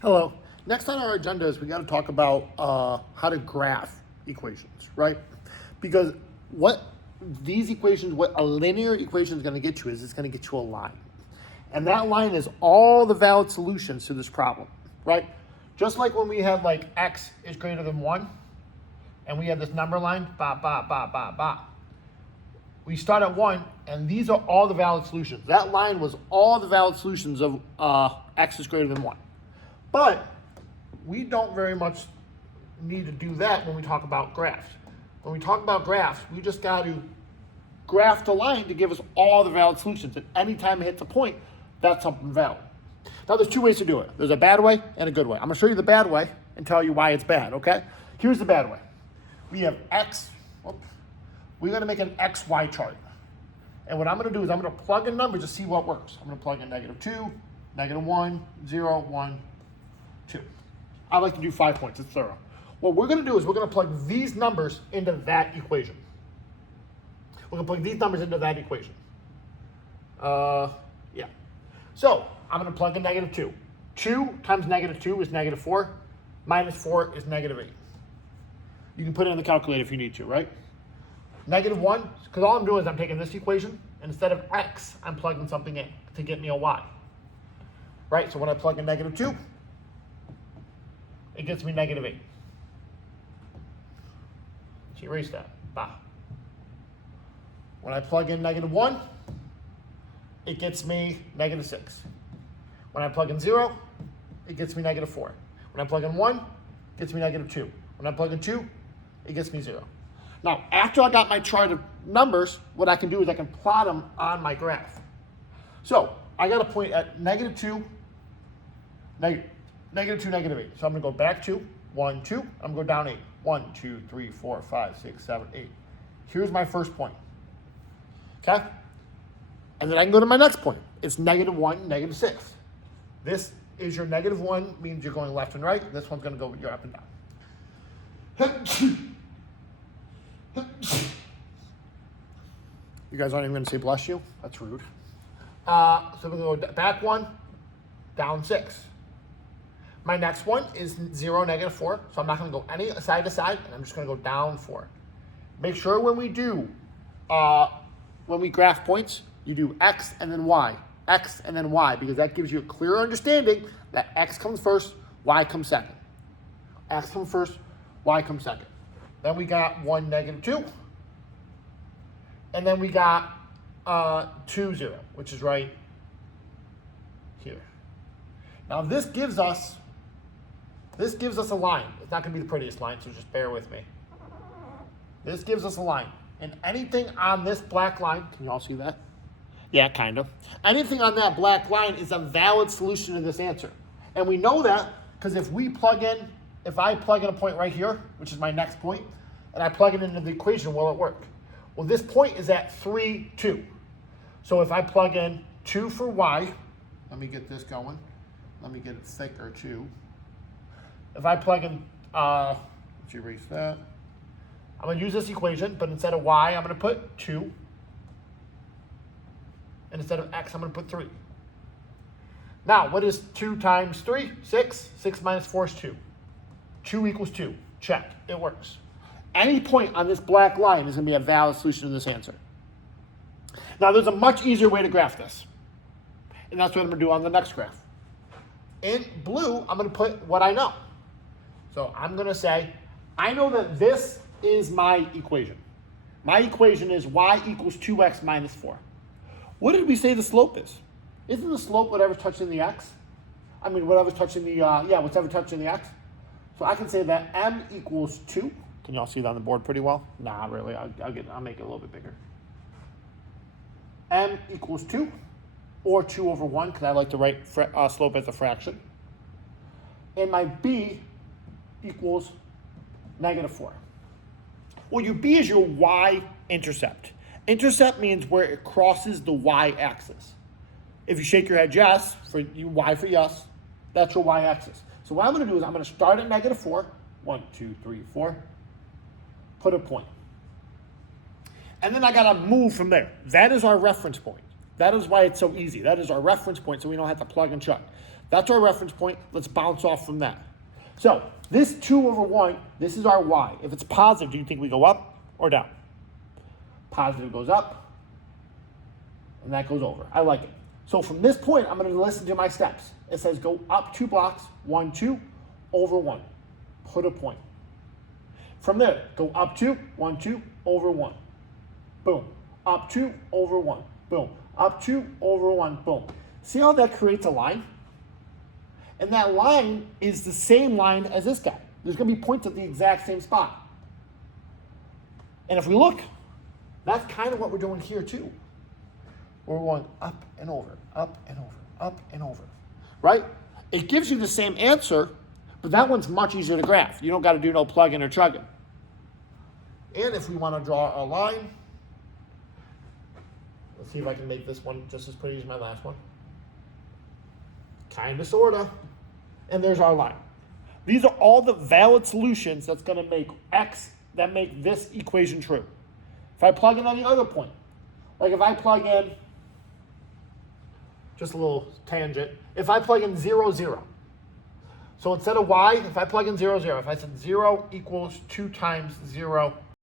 Hello. Next on our agenda is we got to talk about how to graph equations, right? Because what these equations, what a linear equation is going to get you is it's going to get you a line. And that line is all the valid solutions to this problem, right? Just like when we have like x is greater than 1, and we have this number line, ba, ba, ba, ba, ba. We start at 1, and these are all the valid solutions. That line was all the valid solutions of x is greater than 1. But we don't very much need to do that when we talk about graphs. When we talk about graphs, we just got to graph the line to give us all the valid solutions. And anytime it hits a point, that's something valid. Now, there's two ways to do it. There's a bad way and a good way. I'm going to show you the bad way and tell you why it's bad, okay? Here's the bad way. We have x. We're going to make an xy chart. And what I'm going to do is I'm going to plug in numbers to see what works. I'm going to plug in -2, -1, 0, 1, 2. I like to do 5 points. It's thorough. What we're going to do is we're going to plug these numbers into that equation. We're going to plug these numbers into that equation. Yeah. So I'm going to plug in -2. 2 times -2 is -4. -4 is -8. You can put it in the calculator if you need to, right? -1, because all I'm doing is I'm taking this equation, and instead of x, I'm plugging something in to get me a y. Right? So when I plug in -2, it gets me -8. Let's erase that. Bah. When I plug in -1, it gets me -6. When I plug in 0, it gets me -4. When I plug in 1, it gets me -2. When I plug in 2, it gets me 0. Now, after I got my chart of numbers, what I can do is I can plot them on my graph. So I got a point at -2, -2, -8. So I'm going to go back 2, 1, 2. I'm going to go down 8. 1, 2, 3, 4, 5, 6, 7, 8. Here's my first point. Okay? And then I can go to my next point. It's -1, -6. This is your -1, means you're going left and right. This one's going to go your up and down. You guys aren't even going to say bless you? That's rude. So we're going to go back 1, down 6. My next one is 0, -4. So I'm not going to go any side to side, and I'm just going to go down 4. Make sure when we graph points, you do x and then y. X and then y, because that gives you a clear understanding that x comes first, y comes second. X comes first, y comes second. Then we got 1, -2. And then we got 2, 0, which is right here. Now this gives us a line. It's not going to be the prettiest line, so just bear with me. This gives us a line. And anything on this black line, can you all see that? Yeah, kind of. Anything on that black line is a valid solution to this answer. And we know that because if I plug in a point right here, which is my next point, and I plug it into the equation, will it work? Well, this point is at 3, 2. So if I plug in 2 for y, let me get this going. Let me get it thicker too. If I plug in, let's erase that. I'm going to use this equation, but instead of y, I'm going to put 2. And instead of x, I'm going to put 3. Now, what is 2 times 3? 6. 6 minus 4 is 2. 2 equals 2. Check. It works. Any point on this black line is going to be a valid solution to this answer. Now, there's a much easier way to graph this. And that's what I'm going to do on the next graph. In blue, I'm going to put what I know. So I'm going to say, I know that this is my equation. My equation is y equals 2x minus 4. What did we say the slope is? Isn't the slope whatever's touching the x? I mean, whatever's touching the, whatever touching the x. So I can say that m equals 2. Can y'all see that on the board pretty well? Nah, really. I'll make it a little bit bigger. M equals 2, or 2 over 1, because I like to write slope as a fraction. And my b equals -4. Well, your b is your y-intercept. Intercept means where it crosses the y-axis. If you shake your head yes, for you y for yes, that's your y-axis. So what I'm going to do is I'm going to start at -4. 1, 2, 3, 4. Put a point. And then I got to move from there. That is our reference point. That is why it's so easy. That is our reference point, so we don't have to plug and chug. That's our reference point. Let's bounce off from that. So this 2 over 1, this is our y. If it's positive, do you think we go up or down? Positive goes up, and that goes over. I like it. So from this point, I'm going to listen to my steps. It says go up 2 blocks, 1, 2, over 1. Put a point. From there, go up 2, 1, 2, over 1. Boom. Up 2, over 1. Boom. Up 2, over 1. Boom. See how that creates a line? And that line is the same line as this guy. There's going to be points at the exact same spot. And if we look, that's kind of what we're doing here too. We're going up and over, up and over, up and over, right? It gives you the same answer, but that one's much easier to graph. You don't got to do no plugging or chugging. And if we want to draw a line, let's see if I can make this one just as pretty as my last one. Kind of, sort of. And there's our line. These are all the valid solutions that's going to make x, that make this equation true. If I plug in on the other point, like if I plug in, just a little tangent, if I plug in 0, 0. So instead of y, if I plug in 0, 0, if I said 0 equals 2 times 0